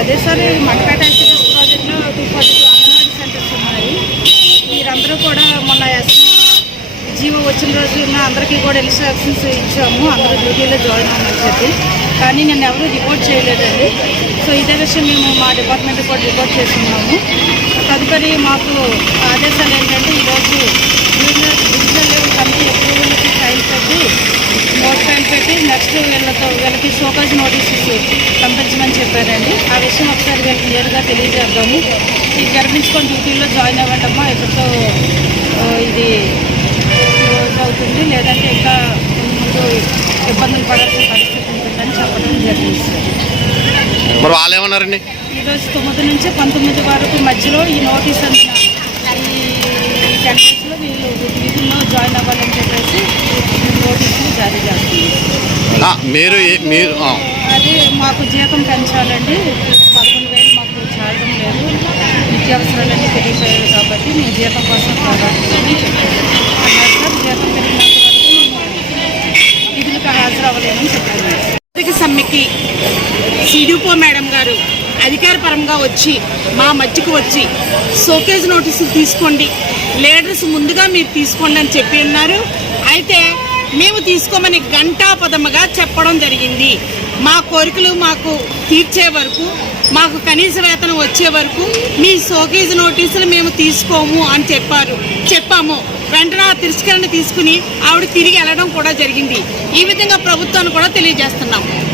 అదే సార్ ఈ మండపేట ఎన్సీఎస్ ప్రాజెక్ట్లో two forty two anganwadi centres ఉన్నాయి. మీరందరూ కూడా మొన్న ఎస్ జీవో వచ్చిన రోజున అందరికీ కూడా ఇన్స్ట్రక్షన్స్ ఇచ్చాము. అందరూ డ్యూటీలో జాయిన్ అవ్వమని చెప్పి. కానీ నేను ఎవరూ రిపోర్ట్ చేయలేదండి. సో ఇదే విషయం మేము మా డిపార్ట్మెంట్ కూడా రిపోర్ట్ చేస్తున్నాము. తదుపరి మాకు ఆదేశాలు ఏంటంటే ఈరోజు నెక్స్ట్ వీళ్ళతో వీళ్ళకి షోకాజ్ నోటీసెస్ పంపించమని చెప్పారండి. ఆ విషయం ఒకసారి వీళ్ళకి నేరుగా తెలియజేద్దాము. ఇది గర్భించుకొని డ్యూటీలో జాయిన్ అవ్వండమ్మా ఇక్కడితో ఆ, ఇది అవుతుంది. లేదంటే ఇంకా ముందు ఇబ్బందులు పడాల్సిన పరిస్థితి ఉంటుందని చెప్పడం జరిగింది మరి వాళ్ళు ఏమన్నారండి ఈరోజు తొమ్మిది నుంచి పంతొమ్మిది వరకు మధ్యలో ఈ నోటీస్ అందిన ఈ టెన్ డేస్లో వీళ్ళు వీటిలో జాయిన్ అవ్వాలని చెప్పేసి నోటీసులు జారీ చేస్తుంది ఆ, మీరు మీరు అది మాకు జీతం పెంచాలండి. పదకొండు వేలు మాకు చాలడం లేదు. నిత్యావసరాలన్నీ పెరిగిపోయాయి కాబట్టి మీ జీతం కోసం పోరాడుతుంది అన్నారు సార్ జీతం పెరిగినంత వరకు విధులకు హాజరవ్వలేమని చెప్తున్నారు ఆర్థిక సమ్మెకి సిడిపో మేడం గారు అధికారపరంగా వచ్చి మా మధ్యకు వచ్చి షోకేజ్ నోటీసులు తీసుకోండి. లీడర్స్ ముందుగా మీరు తీసుకోండి అని చెప్పి ఉన్నారు అయితే మేము తీసుకోమని గంటాపదముగా చెప్పడం జరిగింది. మా కోరికలు మాకు తీర్చే వరకు మాకు కనీస వేతనం వచ్చే వరకు మీ షోకేజ్ నోటీసులు మేము తీసుకోము అని చెప్పారు. చెప్పాము. వెంటనే ఆ తిరస్కరణ తీసుకుని ఆవిడ తిరిగి వెళ్ళడం కూడా జరిగింది. ఈ విధంగా ప్రభుత్వాన్ని కూడా తెలియజేస్తున్నాము.